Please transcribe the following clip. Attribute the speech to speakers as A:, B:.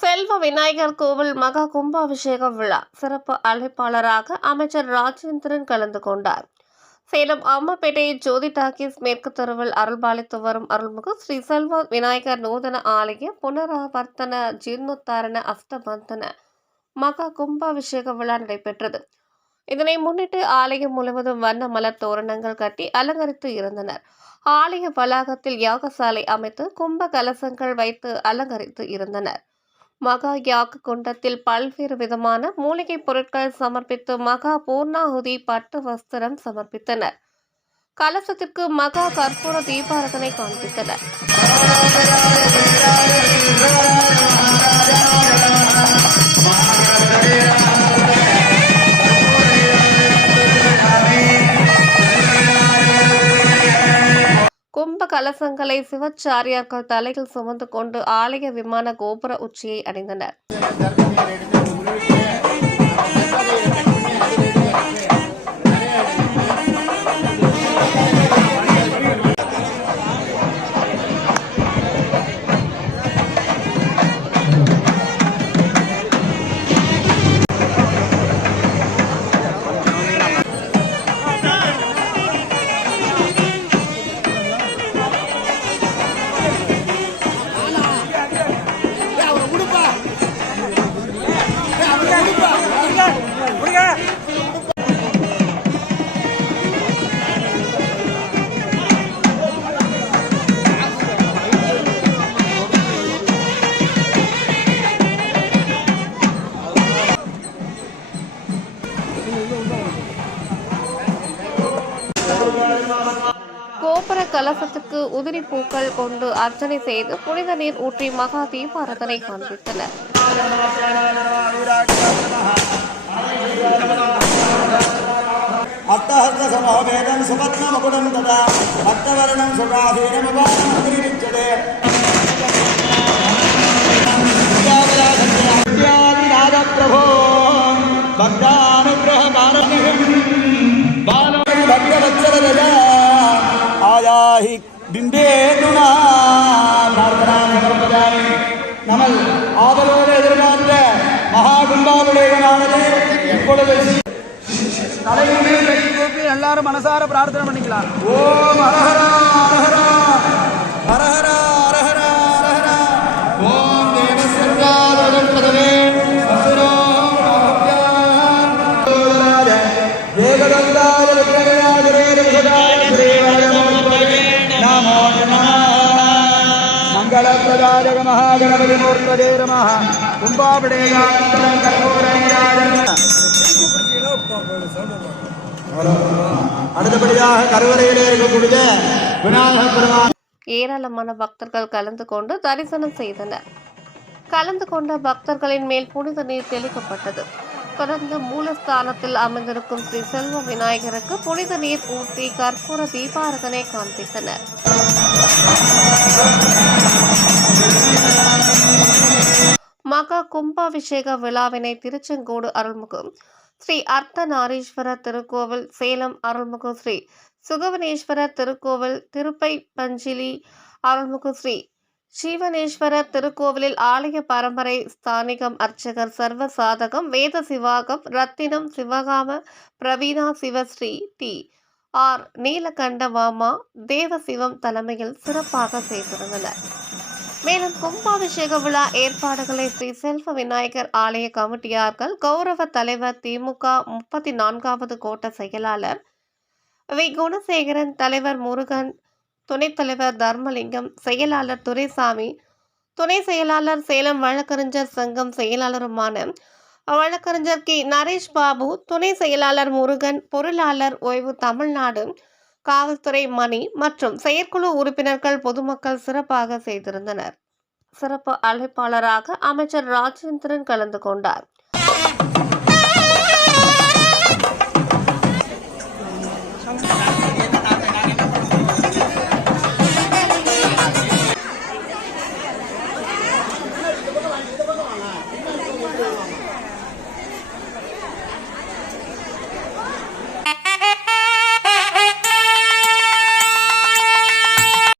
A: செல்வ விநாயகர் கோவில் மகா கும்பாபிஷேக விழா. சிறப்பு அழைப்பாளராக அமைச்சர் ராஜேந்திரன் கலந்து கொண்டார். சேலம் அம்மாப்பேட்டை ஜோதி டாக்கீஸ் மேற்கு தெருவில் அருள்பாலித்து வரும் அருள்மிகு ஸ்ரீ செல்வ விநாயகர் நூதன ஆலய புனராவர்த்தன ஜீர்ணோத்தாரண அஸ்தபந்தன மகா கும்பாபிஷேக விழா நடைபெற்றது. இதனை முன்னிட்டு ஆலயம் முழுவதும் வண்ண மலர் தோரணங்கள் கட்டி அலங்கரித்து இருந்தனர். ஆலய வளாகத்தில் யாகசாலை அமைத்து கும்ப கலசங்கள் வைத்து அலங்கரித்து இருந்தனர். மகா யாக குண்டத்தில் பல்வேறு விதமான மூலிகைப் பொருட்கள் சமர்ப்பித்து மகா பூர்ணாகுதி பட்டு வஸ்திரம் சமர்ப்பித்தனர். கலசத்திற்கு மகா கற்பூர தீபாரதனை காண்பித்தனர். கலசங்களை சிவச்சாரியார்கள் தலையில் சுமந்து கொண்டு ஆலய விமான கோபுர உச்சியை அடைந்தனர். கோபுர கலசத்துக்கு உதிரி பூக்கள் கொண்டு அர்ச்சனை செய்து புனித நீர் ஊற்றி மகா தீபாரதனை காண்பித்தனர்.
B: அட்டஹர்த்த சமோபேதம் சுபத்னமகுடம் ததா. பக்தவரணம் சுகாசீனமபாரம் முதிரிவிச்சதே பிரபோ பக்தானுகிரக பாரதிகம் பாலம் பக்தவத்ச பிம்பேதுனா நம்மள் ஆதரவோடு எதிர்பார்த்த மகா கும்பாபிடேகமானது இப்பொழுது தலைமையில் கை கூப்பி எல்லாரும் மனசார பிரார்த்தனை பண்ணிக்கலாம். ஓம் ஹரஹரா ஹரஹரா ஹரஹரா அடுத்தபடியாக கருவறையிலே இருக்கக்கூடிய விநாயகர் பெருமான்.
A: ஏராளமான பக்தர்கள் கலந்து கொண்டு தரிசனம் செய்தனர். கலந்து கொண்ட பக்தர்களின் மேல் புனித நீர் தெளிக்கப்பட்டது. தொடர்ந்து மூலஸ்தானத்தில் அமைந்திருக்கும் ஸ்ரீ செல்வ விநாயகருக்கு புனித நீர் ஊற்றி கற்பூர தீபாரதனை காண்பித்தனர். மகா கும்பாபிஷேக விழாவினை திருச்செங்கோடு அருள்முகம் ஸ்ரீ அர்த்தநாரீஸ்வரர் திருக்கோவில் சேலம் அருள்முகம் ஸ்ரீ சுகவனேஸ்வரர் திருக்கோவில் திருப்பை பஞ்சிலி அருள்முகம் ஸ்ரீ சிவனேஸ்வரர் திருக்கோவிலில் ஆலய பரம்பரை ஸ்தானிகம் அர்ச்சகர் சர்வ சாதகம் வேத சிவாகம் ரத்தினம் சிவகாம பிரவீணா சிவஸ்ரீ டி. ஆர். நீலகண்டவாமா தேவசிவம் தலைமையில் சிறப்பாக செய்திருந்தனர். மேலும் கும்பாபிஷேக விழா ஏற்பாடுகளை ஸ்ரீ செல்வ விநாயகர் ஆலய கமிட்டியார்கள் கௌரவ தலைவர் திமுக முப்பத்தி நான்காவது கோட்ட செயலாளர் வி. குணசேகரன் தலைவர் முருகன் துணைத் தலைவர் தர்மலிங்கம் செயலாளர் துரைசாமி துணை செயலாளர் சேலம் வழக்கறிஞர் சங்கம் செயலாளருமான வழக்கறிஞர் கே நரேஷ் பாபு துணை செயலாளர் முருகன் பொருளாளர் ஓய்வு தமிழ்நாடு காவல்துறை மணி மற்றும் செயற்குழு உறுப்பினர்கள் பொதுமக்கள் சிறப்பாக செய்திருந்தனர் சிறப்பு அழைப்பாளராக அமைச்சர் ராஜேந்திரன் கலந்து கொண்டார் Thank you.